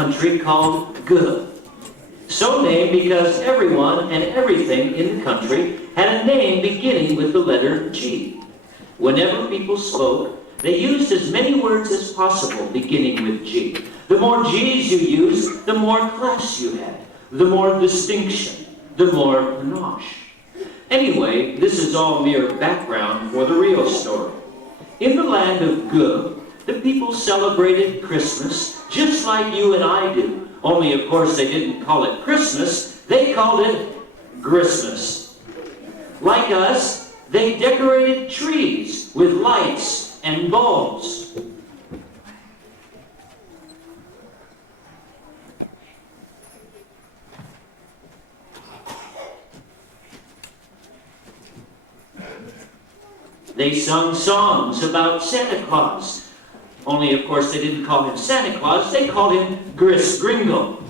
country called G. So named because everyone and everything in the country had a name beginning with the letter G. Whenever people spoke, they used as many words as possible beginning with G. The more G's you used, the more class you had, the more distinction, the more panache. Anyway, this is all mere background for the real story. In the land of G, the people celebrated Christmas just like you and I do. Only, of course, they didn't call it Christmas. They called it Gristmas. Like us, they decorated trees with lights and bulbs. They sung songs about Santa Claus. Only, of course, they didn't call him Santa Claus, they called him Grinch.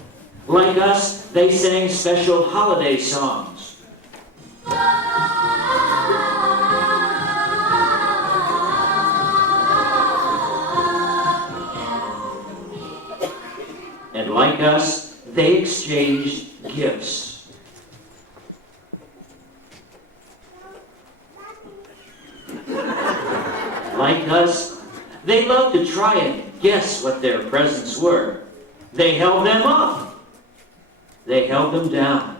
Like us, they sang special holiday songs. And like us, they exchanged gifts. Like us, they loved to try and guess what their presents were. They held them up. They held them down.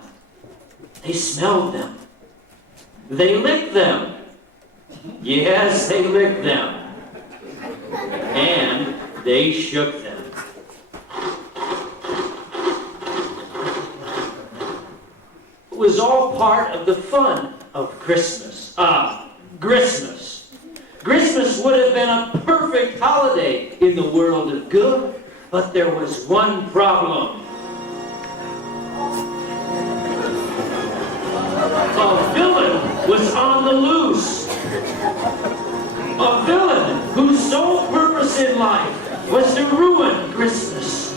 They smelled them. They licked them. Yes, they licked them. And they shook them. It was all part of the fun of Christmas. Gristmas. Christmas would have been a perfect holiday in the world of good, but there was one problem. A villain was on the loose. A villain whose sole purpose in life was to ruin Christmas.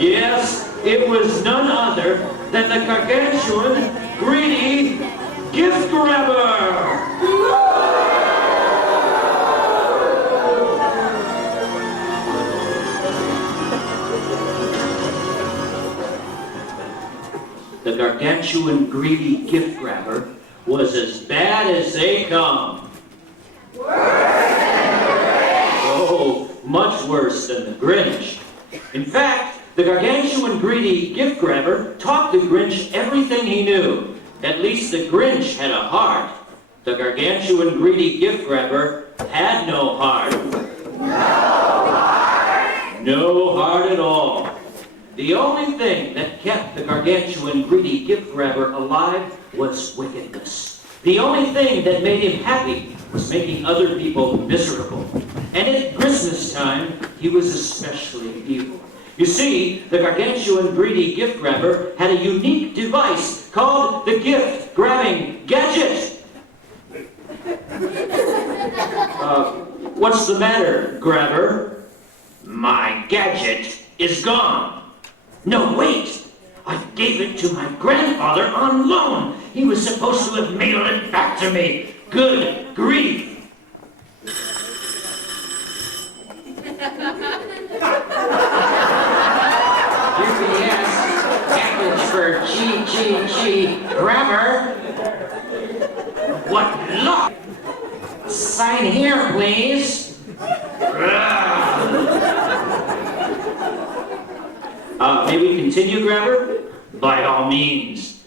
Yes, it was none other than the Gargantuan greedy Gift Grabber. The Gargantuan greedy Gift Grabber was as bad as they come. Oh, much worse than the Grinch. In fact, the Gargantuan greedy Gift Grabber taught the Grinch everything he knew. At least the Grinch had a heart. The Gargantuan greedy Gift Grabber had no heart. No heart at all. The only thing that kept the Gargantuan greedy Gift Grabber alive was wickedness. The only thing that made him happy was making other people miserable. And at Christmas time, he was especially evil. You see, the Gargantuan greedy Gift Grabber had a unique device called the Gift Grabbing Gadget. What's the matter, Grabber? My gadget is gone. No, wait! I gave it to my grandfather on loan. He was supposed to have mailed it back to me. Good grief! UPS, package for G Grabber. What luck! Sign here, please. May we continue, Grabber? By all means.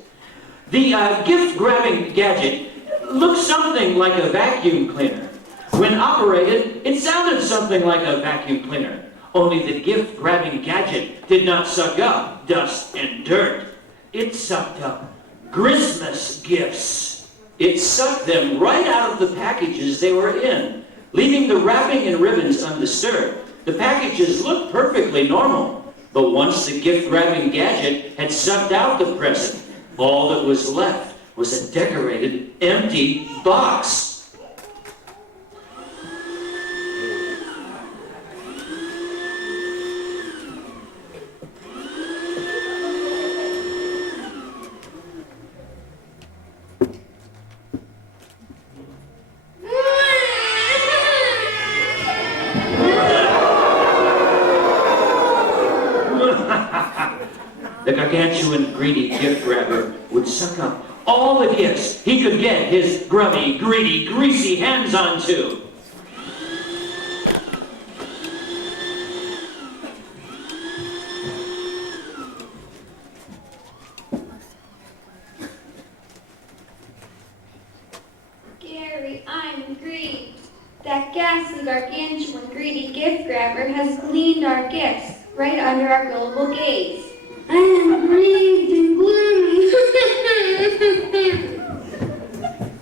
The gift-grabbing gadget looked something like a vacuum cleaner. When operated, it sounded something like a vacuum cleaner. Only the gift-grabbing gadget did not suck up dust and dirt. It sucked up Christmas gifts. It sucked them right out of the packages they were in, leaving the wrapping and ribbons undisturbed. The packages looked perfectly normal. But once the gift-grabbing gadget had sucked out the present, all that was left was a decorated, empty box. The gargantuan greedy gift grabber would suck up all the gifts he could get his grubby, greedy, greasy hands onto. Gary, I'm grieved. That ghastly, gargantuan, greedy gift grabber has gleaned our gifts right under our gullible gaze. I am grieved and gloomy.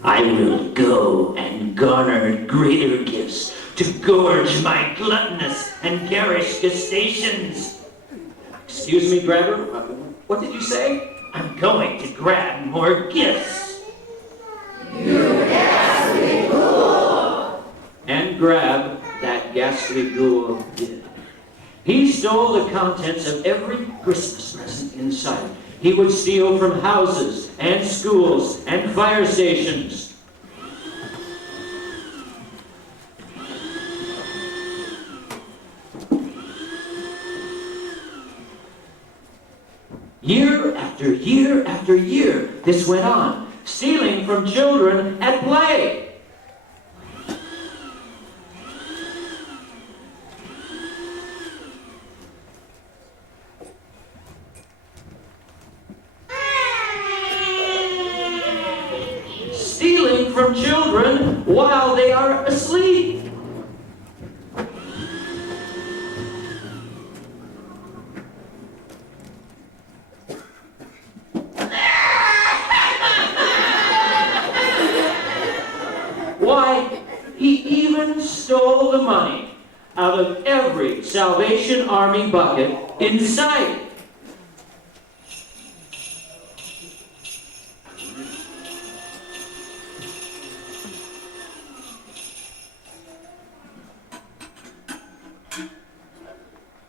I will go and garner greater gifts to gorge my gluttonous and garish gustations. Excuse me, Grabber, what did you say? I'm going to grab more gifts. You ghastly ghoul! And grab that ghastly ghoul did. He stole the contents of every Christmas present in sight. He would steal from houses and schools and fire stations. Year after year after year, this went on, stealing from children at play. Stealing from children while they are asleep. Why, he even stole the money out of every Salvation Army bucket in sight.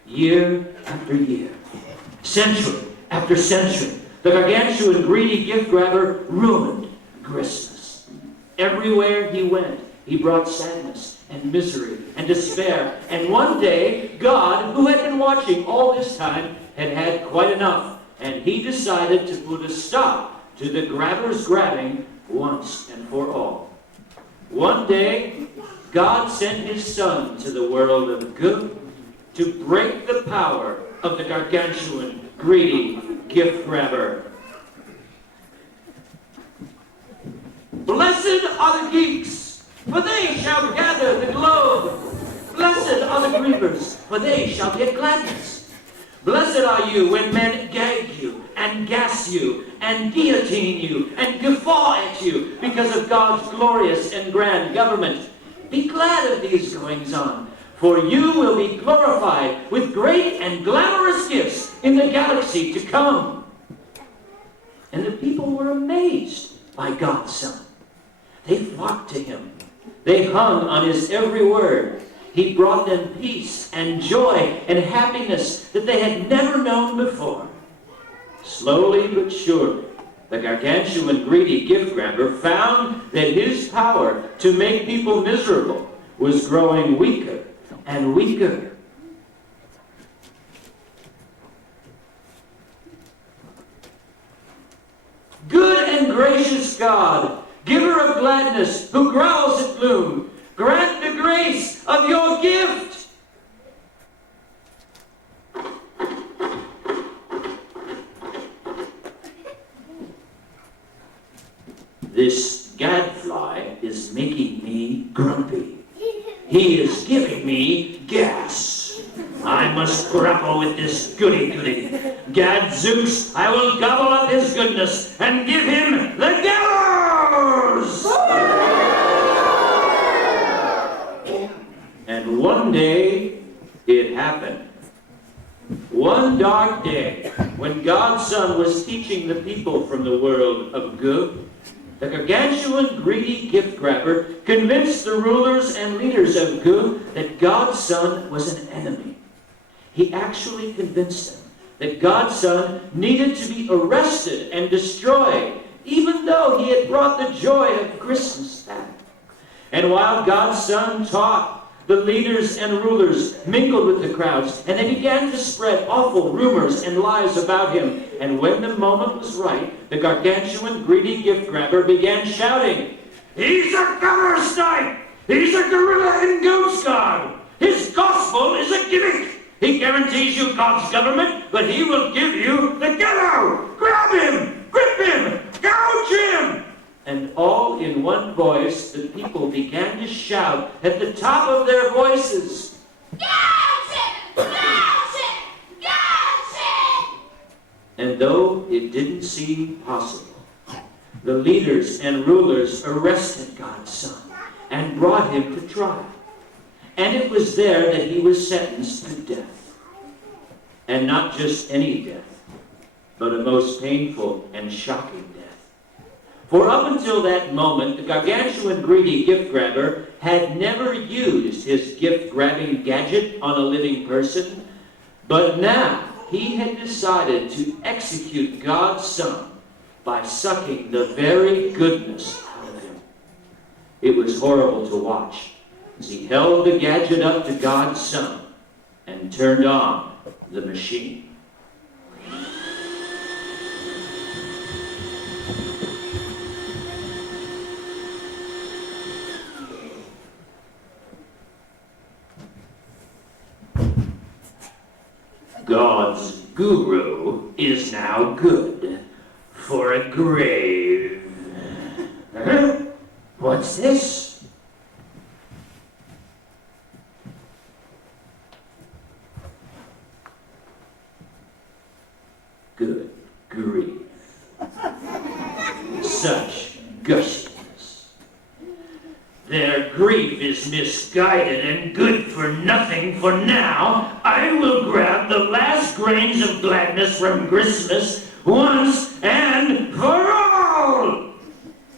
Year after year, century after century, the gargantuan greedy gift grabber ruined Gristmas. Everywhere he went, he brought sadness and misery and despair. And one day, God, who had been watching all this time, had had quite enough, and he decided to put a stop to the grabber's grabbing once and for all. One day, God sent his son to the world of good to break the power of the gargantuan, greedy gift grabber. Blessed are the geeks, for they shall gather the globe. Blessed are the grievers, for they shall get gladness. Blessed are you when men gag you, and gas you, and guillotine you, and guffaw at you, because of God's glorious and grand government. Be glad of these goings-on, for you will be glorified with great and glamorous gifts in the galaxy to come. And the people were amazed by God's Son. They flocked to him. They hung on his every word. He brought them peace and joy and happiness that they had never known before. Slowly but surely, the gargantuan greedy gift grabber found that his power to make people miserable was growing weaker and weaker. Good and gracious God, giver of gladness, who growls at gloom, grant the grace of your gift. This gadfly is making me grumpy. He is giving me gas. I must grapple with this goody-goody. Gadzooks, I will gobble up his goodness and give him the gallows! And one day, it happened. One dark day, when God's Son was teaching the people from the world of good, the gargantuan greedy gift grabber convinced the rulers and leaders of good that God's Son was an enemy. He actually convinced them that God's Son needed to be arrested and destroyed, even though he had brought the joy of Christmas back. And while God's Son taught The leaders and rulers mingled with the crowds, and they began to spread awful rumors and lies about him. And when the moment was right, the gargantuan greedy gift grabber began shouting, "He's a cover snipe! He's a gorilla in goat's garb! His gospel is a gimmick! He guarantees you God's government, but he will give you the ghetto! Grab him! Grip him! Gouge him!" And all in one voice, the people began to shout at the top of their voices, Gouge him! Gouge him! Gouge him! And though it didn't seem possible, the leaders and rulers arrested God's Son and brought him to trial. And it was there that he was sentenced to death. And not just any death, but a most painful and shocking death. For up until that moment, the gargantuan greedy gift grabber had never used his gift-grabbing gadget on a living person, but now he had decided to execute God's Son by sucking the very goodness out of him. It was horrible to watch as he held the gadget up to God's Son and turned on the machine. God's guru is now good for a grave. Huh? What's this? Good grief. Such gushiness. Their grief is misguided and good for nothing, for now I will grab the last grains of gladness from Gristmas once and for all!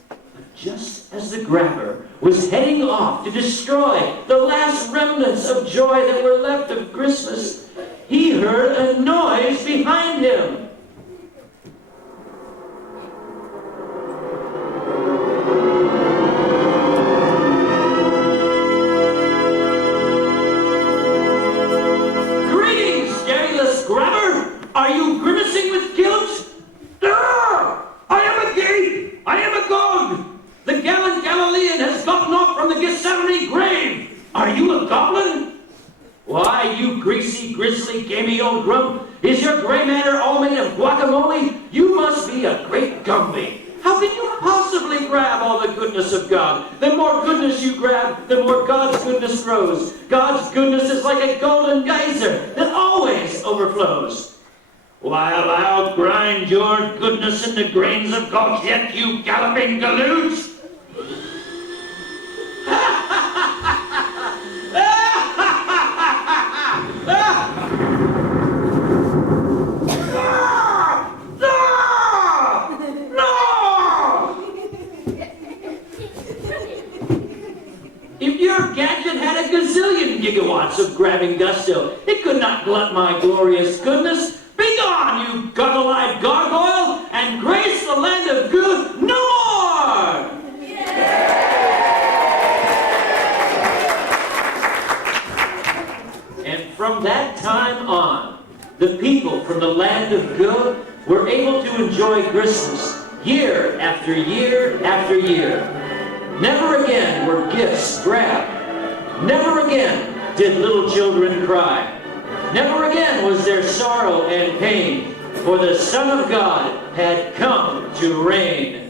But just as the grabber was heading off to destroy the last remnants of joy that were left of Christmas, he heard a noise behind him. Are you grimacing with guilt? Ah! I am a gate! I am a Gog! The gallant Galilean has gotten off from the Gethsemane grave! Are you a goblin? Why, you greasy, grisly, gamey old grump, is your gray matter all made of guacamole? You must be a great Gumby. How can you possibly grab all the goodness of God? The more goodness you grab, the more God's goodness grows. God's goodness is like a golden geyser that always overflows. While I'll grind your goodness into grains of gulch yet, you galloping galoots! If your gadget had a gazillion gigawatts of grabbing gusto, it could not glut my glorious goodness. Begone, you goggle-eyed gargoyle, and grace the land of good no more! And from that time on, the people from the land of good were able to enjoy Christmas year after year after year. Never again were gifts grabbed. Never again did little children cry. Never again was there sorrow and pain, for the Son of God had come to reign.